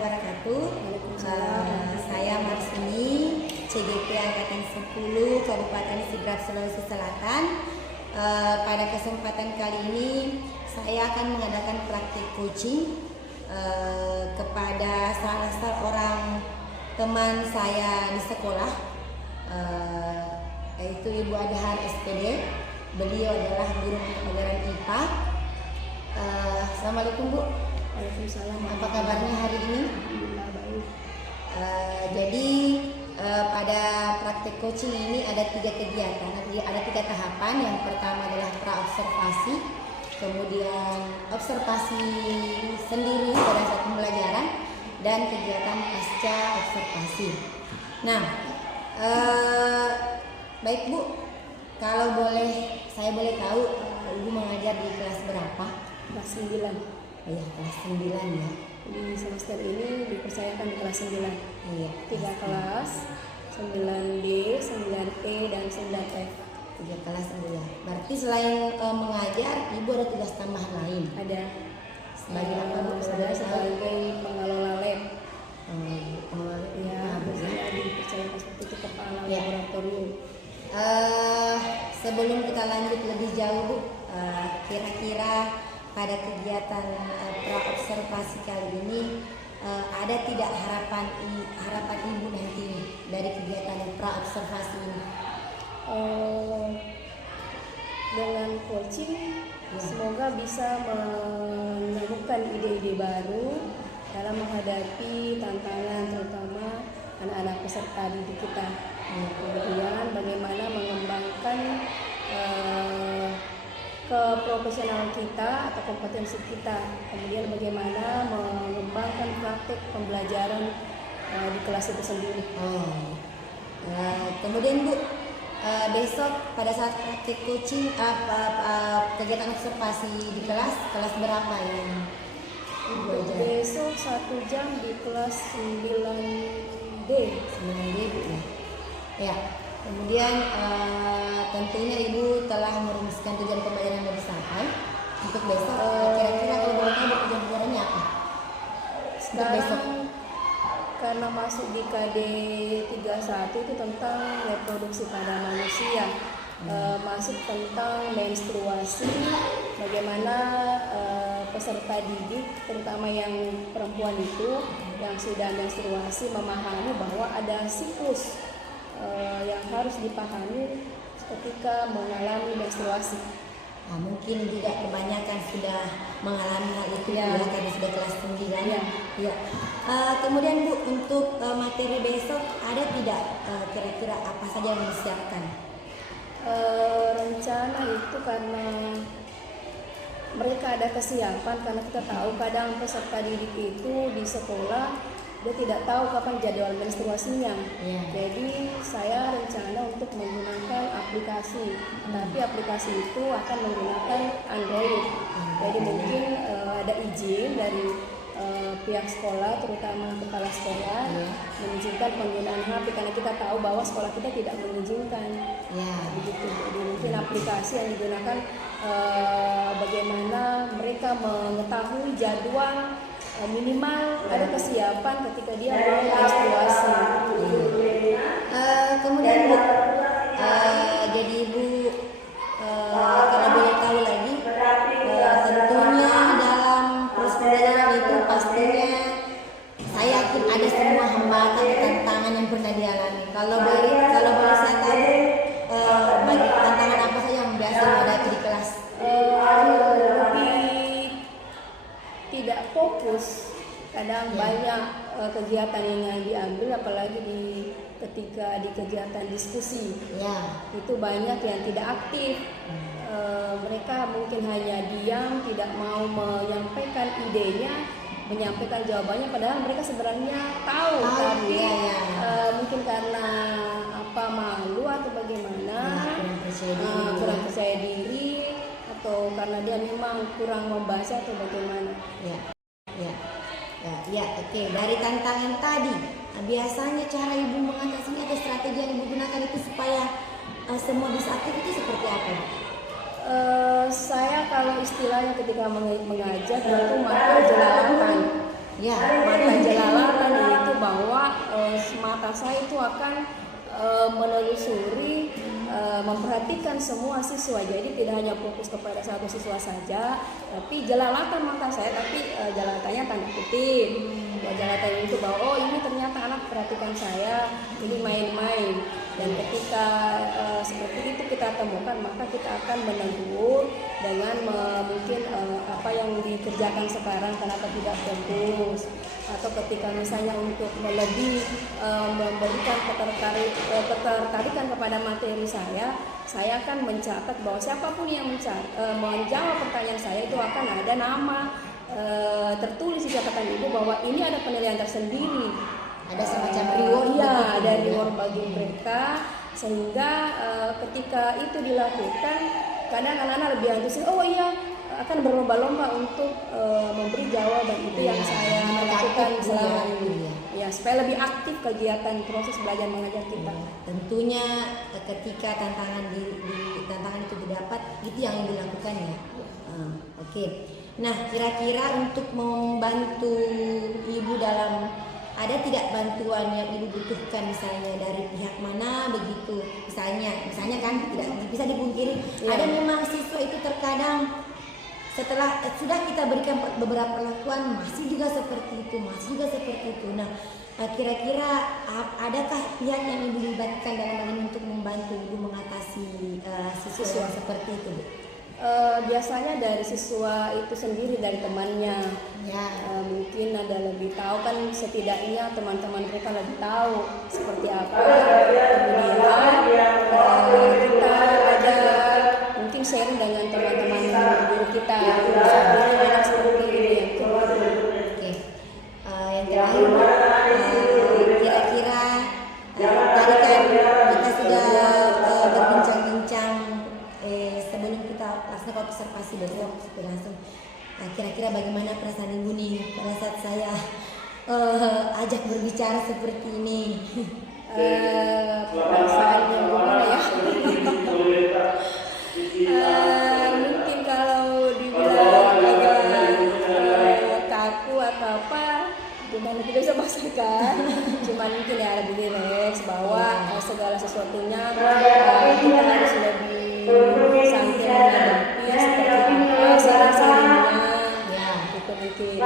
wabarakatuh. Saya Marsini, CGP Angkatan 10 Kabupaten Sidrap, Sulawesi Selatan. Pada kesempatan kali ini saya akan mengadakan praktik coaching kepada salah seorang teman saya di sekolah, yaitu Ibu Adhar SPD. Beliau adalah guru pelajaran IPA. Assalamualaikum Bu. Waalaikumsalam. Apa kabarnya hari ini? Alhamdulillah baik. Jadi pada praktek coaching ini ada 3 kegiatan, ada 3 tahapan. Yang pertama adalah pra-observasi, kemudian observasi sendiri pada saat pembelajaran, dan kegiatan pasca observasi. Nah, baik Bu, kalau boleh saya boleh tahu Ibu mengajar di kelas berapa? Kelas 9. Iya, kelas 9 ya. Di semester ini dipercayakan di kelas 9. Iya. 3 kelas, 9D, 9E, dan 9F. 3 kelas ya. Berarti selain mengajar, Ibu ada tugas tambahan lain. Ada Sebagai apa Bu? Saya sebagai pengelola lab. Pengelola Ya, biasanya dipercayakan seperti itu, kepala Ya. laboratorium. Sebelum kita lanjut lebih jauh Bu, kira-kira pada kegiatan pra-observasi kali ini ada tidak harapan Ibu nanti dari kegiatan pra-observasi ini? Dengan coaching, semoga bisa menemukan ide-ide baru dalam menghadapi tantangan, terutama anak-anak peserta didik kita. Kemudian bagaimana mengembangkan keprofesional kita atau kompetensi kita, kemudian bagaimana mengembangkan praktek pembelajaran di kelas itu sendiri. Kemudian Bu, besok pada saat praktik coaching kegiatan observasi di kelas berapa yang Ibu ajar? Besok 1 jam di kelas 9D. 9D Bu ya. Ya. Kemudian tentunya Ibu telah merumuskan tujuan pembelajaran yang sampai untuk besok. Kira-kira kalau boleh tahu tujuan pembelajarannya apa? Sekarang besok. Karena masuk di KD 31 itu tentang reproduksi pada manusia, masuk tentang menstruasi, bagaimana peserta didik terutama yang perempuan itu yang sudah menstruasi memahami bahwa ada siklus yang harus dipahami ketika mengalami menstruasi. Nah, mungkin juga kebanyakan sudah mengalami hal itu ya, karena sudah kelas 9. Ya. Kemudian Bu, untuk materi besok ada tidak kira-kira apa saja yang disiapkan? Rencana itu karena mereka ada kesiapan, karena kita tahu kadang peserta didik itu di sekolah dia tidak tahu kapan jadwal menstruasinya. Jadi saya rencana untuk menggunakan aplikasi, tapi aplikasi itu akan menggunakan Android. Jadi mungkin ada izin dari pihak sekolah, terutama kepala sekolah, mengizinkan penggunaan HP, karena kita tahu bahwa sekolah kita tidak mengizinkan. Begitu. Jadi mungkin aplikasi yang digunakan bagaimana mereka mengetahui jadwal, minimal ada kesiapan ketika dia mau menstruasi. Kemudian Bu, jadi Ibu kalau boleh tahu lagi, tentunya dalam proses pembelajaran itu pastinya saya yakin ada semua hambatan tantangan yang pernah dialami. Kalau boleh saya tahu, bagi tantangan apa saja yang biasa dihadapi di kelas? Lebih tidak fokus, kadang banyak kegiatan yang diambil, apalagi ketika di kegiatan diskusi itu banyak yang tidak aktif. Mereka mungkin hanya diam, tidak mau menyampaikan idenya, menyampaikan jawabannya, padahal mereka sebenarnya tahu, tapi mungkin karena malu atau bagaimana, kurang percaya diri, atau karena dia memang kurang membaca atau bagaimana. Oke. Dari tantangan tadi, biasanya cara Ibu mengatasinya atau strategi yang Ibu gunakan itu supaya semua bisa aktif itu seperti apa? Saya kalau istilahnya ketika mengajar itu mata jelalatan. Mata jelalatan mata saya itu akan menelusuri, memperhatikan semua siswa. Jadi tidak hanya fokus kepada satu siswa saja, tapi jelalatan mata saya, tapi jelalatannya tanda kutip. Jelalatan itu bahwa oh ini ternyata anak perhatikan saya, ini main-main. Dan ketika seperti itu kita temukan, maka kita akan menegur dengan mungkin apa yang dikerjakan sekarang kenapa tidak fokus, atau ketika misalnya untuk lebih memberikan ketertarikan kepada materi saya akan mencatat bahwa siapapun yang menjawab pertanyaan saya itu akan ada nama tertulis di catatan ibu bahwa ini ada penilaian tersendiri. Ada semacam reward, ada reward bagi mereka, sehingga ketika itu dilakukan kadang anak-anak lebih antusias. Oh iya, akan berlomba-lomba untuk memberi jawaban itu yang saya lakukan selama ini. Ya, supaya lebih aktif kegiatan proses belajar mengajar kita. Tentunya ketika tantangan itu didapat, itu yang dilakukan ya. Oke. Nah, kira-kira untuk membantu ibu dalam ada tidak bantuan yang ibu butuhkan misalnya dari pihak mana begitu, misalnya kan tidak bisa dipungkiri ada memang siswa itu terkadang setelah sudah kita berikan beberapa perlakuan masih juga seperti itu. Nah, kira-kira adakah pihak yang ibu libatkan dalam hal ini untuk membantu ibu mengatasi siswa seperti itu, Bu? Biasanya dari siswa itu sendiri, dari temannya. Mungkin ada lebih tahu, kan setidaknya teman-teman mereka lebih tahu seperti apa. Kemudian kita ada mungkin sharing dengan teman-teman guru kita anak seperti ini. Oke. Yang terakhir, kira-kira tadi kan kita sudah berbincang-bincang sebelum kita langsung observasi besok langsung. Kira-kira bagaimana perasaan ibu nih pada saat saya ajak berbicara seperti ini? Perasaannya gimana ya? Mungkin kalau dibilang agak kaku atau apa, gimana kita bisa masakan. Cuman mungkin ya lebih rileks bahwa segala sesuatunya kita harus lebih santai menghadapi seperti apa sharing-sharingnya. Itu mungkin.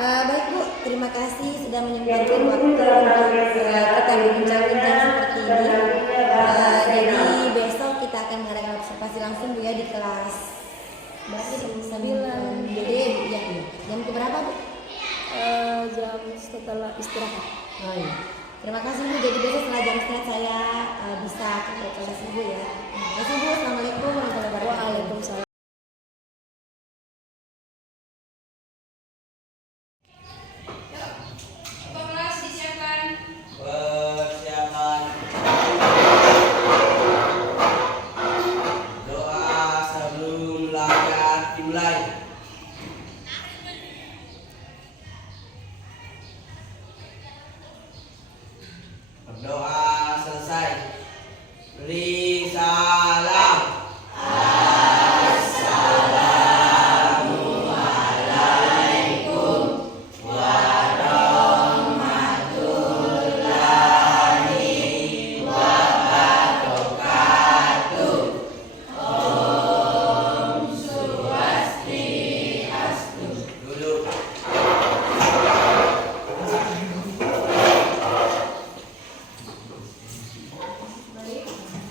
Baik Bu, terima kasih sudah menyempatkan waktu untuk kita berbincang-bincang seperti ini. Jadi besok kita akan mengadakan observasi langsung Bu ya di kelas berapa? 9 BD ya. Jam keberapa Bu? Jam setelah istirahat. Oh iya. Terima kasih Bu. Jadi besok setelah jam istirahat saya bisa ke kelas Ibu ya. Terima kasih Bu. Assalamualaikum warahmatullahi wabarakatuh. Waalaikumsalam. Berdoa selesai. Beri salam.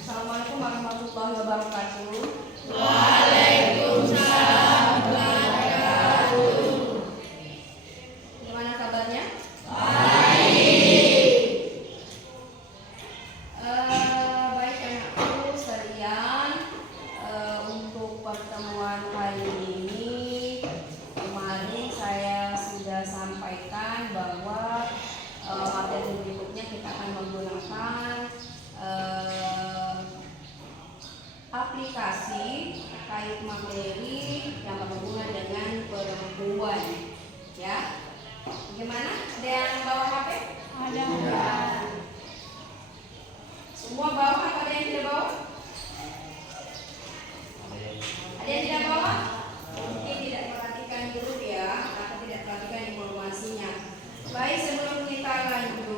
Assalamualaikum warahmatullahi wabarakatuh. Gimana kabarnya? Baik anakku sekalian, untuk pertemuan kali ini kemarin saya sudah sampaikan bahwa materi berikutnya kita akan menggunakan aplikasi terkait materi yang berhubungan dengan perempuan, ya. Gimana? Ada yang bawa HP? Ada. Semua bawa atau ada yang tidak bawa? Ada yang tidak bawa? Mungkin tidak perhatikan dulu ya, atau tidak perhatikan informasinya. Baik, sebelum kita lanjut,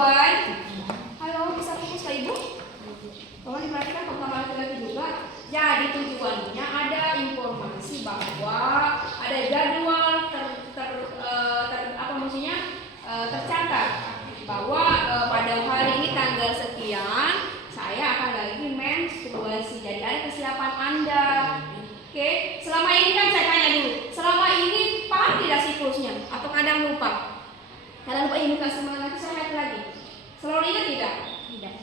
Boy. Halo, bisa fokus ke Ibu? Tolong diperhatikan pertama laki-laki juga. Jadi tujuannya ada informasi bahwa ada jadwal tercatat bahwa pada hari ini tanggal sekian saya akan lagi menstruasi. Jadi ada kesiapan Anda. Oke, selama ini kan saya tanya dulu, selama ini paham tidak siklusnya atau kadang lupa? Kadang lupa ini kasih nanti saya lihat lagi. Selalu ingat tidak? Tidak.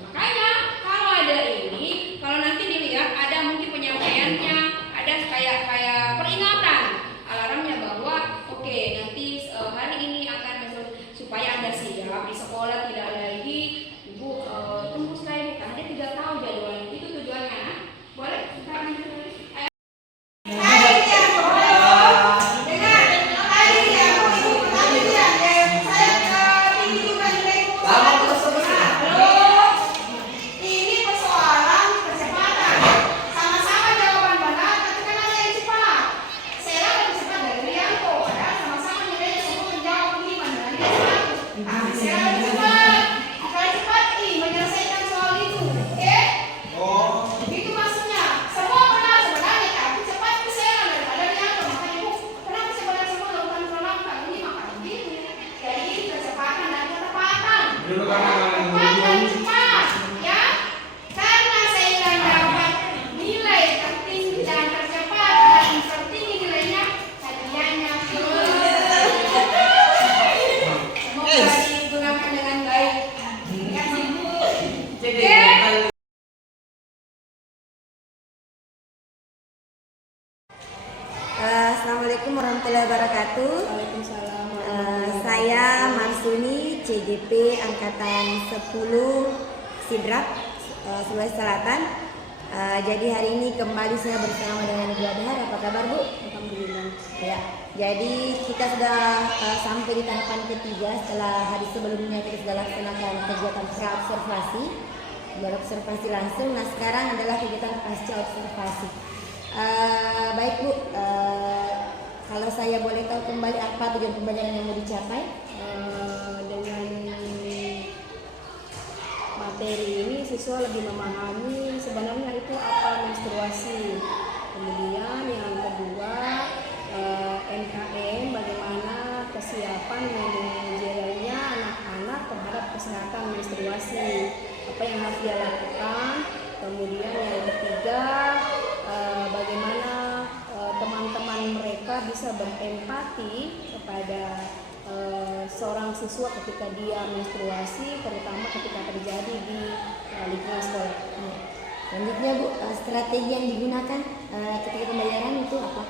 Makanya kalau ada ini, kalau nanti dilihat ada mungkin penyampaiannya, ada kayak peringatan, alarmnya bahwa oke, nanti hari ini akan supaya Anda siap di sekolah tidak lagi Ibu tunggu setelah ini karena dia tidak tahu jadwalnya. Itu tujuannya. Boleh kita lanjut lagi? Assalamualaikum warahmatullahi wabarakatuh. Waalaikumsalam. Saya Marsuni, CGP Angkatan 10 Sidrap, Sulawesi Selatan. Jadi hari ini kembali saya bersama dengan Ibu Adhar. Apa kabar Bu? Alhamdulillah. Ya, jadi kita sudah sampai di tahapan ketiga setelah hari sebelumnya kita sudah laksanakan kegiatan pra-observasi, observasi langsung. Nah sekarang adalah kegiatan pasca observasi. Baik Bu, kalau saya boleh tahu kembali apa tujuan pembelajaran yang mau dicapai? Dengan materi ini siswa lebih memahami sebenarnya itu apa menstruasi. Kemudian yang kedua MKM, bagaimana kesiapan manajerialnya anak-anak terhadap kesehatan menstruasi, apa yang harus dia lakukan. Kemudian yang ketiga bagaimana teman-teman mereka bisa berempati kepada seorang siswa ketika dia menstruasi, terutama ketika terjadi di lingkungan sekolah. Selanjutnya Bu, strategi yang digunakan ketika pembelajaran itu apa?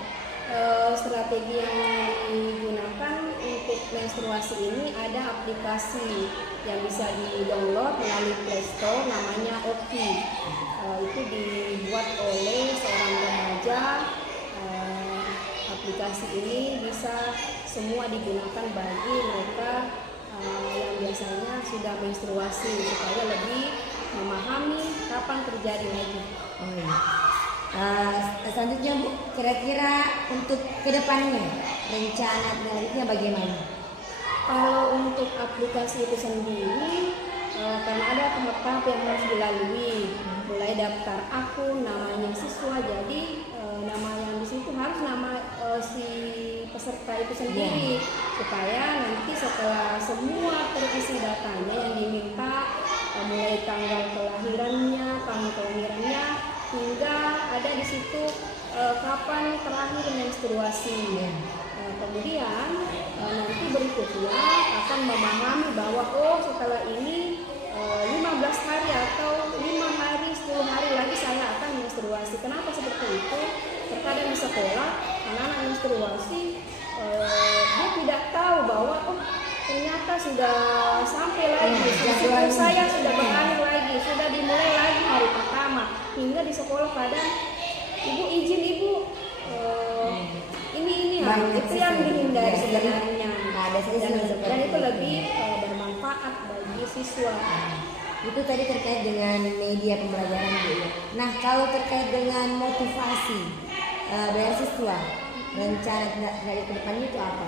Strategi yang digunakan untuk menstruasi ini ada aplikasi yang bisa di-download melalui Play Store, namanya Oki. Itu dibuat oleh seorang remaja. Aplikasi ini bisa semua digunakan bagi mereka yang biasanya sudah menstruasi supaya lebih memahami kapan terjadi lagi. Oh iya. Selanjutnya Bu, kira-kira untuk kedepannya rencana selanjutnya bagaimana? Kalau untuk aplikasi itu sendiri, karena ada tahap yang harus dilalui, mulai daftar akun, namanya siswa, jadi nama yang di situ harus nama si peserta itu sendiri, supaya nanti setelah semua terisi datanya yang diminta, mulai tanggal kelahirannya, tahun kelahirannya, hingga ada di situ kapan terakhir menstruasi. Kemudian nanti berikutnya akan memahami bahwa setelah ini 15 hari atau 5 hari, 10 hari lagi saya akan menstruasi. Kenapa seperti itu? Terkadang di sekolah anak-anak menstruasi dia tidak tahu bahwa ternyata sudah sampai lagi, siklus saya sudah berakhir lagi, sudah dimulai lagi hari pertama, hingga di sekolah kadang ibu izin ibu ini itu yang dihindari sebenarnya, dan itu lebih bermanfaat bagi siswa. Itu tadi terkait dengan media pembelajaran Bu. Nah kalau terkait dengan motivasi beasiswa, rencana dari ke depannya itu apa?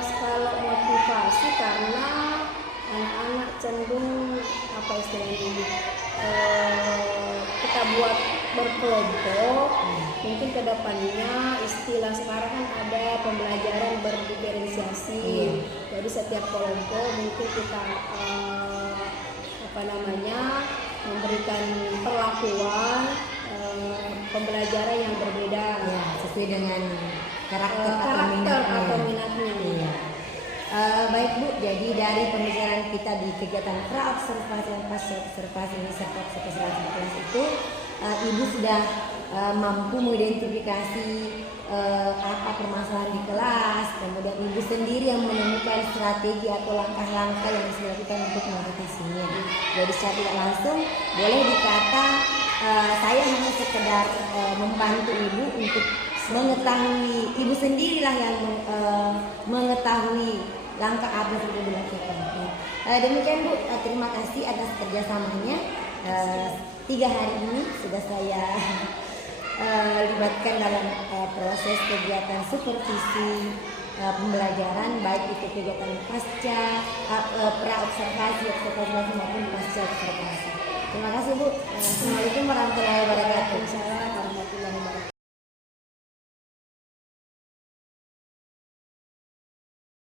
Kalau motivasi karena buat berkelompok. Mungkin kedepannya istilah sekarang kan ada pembelajaran berdiferensiasi. Jadi setiap kelompok mungkin kita memberikan perlakuan pembelajaran yang berbeda sesuai dengan karakter atau minatnya. Iya. Baik Bu, jadi dari pembicaraan kita di kegiatan pra-observasi dan pas-observasi ini serta observasi di kelas itu, Ibu sudah mampu mengidentifikasi apa permasalahan di kelas, kemudian Ibu sendiri yang menemukan strategi atau langkah-langkah yang bisa dilakukan untuk mengatasinya. Jadi secara tidak langsung boleh dikata saya hanya sekedar membantu Ibu untuk mengetahui, Ibu sendirilah yang mengetahui langkah apa yang sudah dilakukan. Demikian Bu, terima kasih atas kerjasamanya. 3 hari ini sudah saya libatkan dalam proses kegiatan supervisi pembelajaran, baik itu kegiatan pasca pra-observasi, observasi maupun pasca observasi. Terima kasih Bu. Assalamualaikum warahmatullahi wabarakatuh.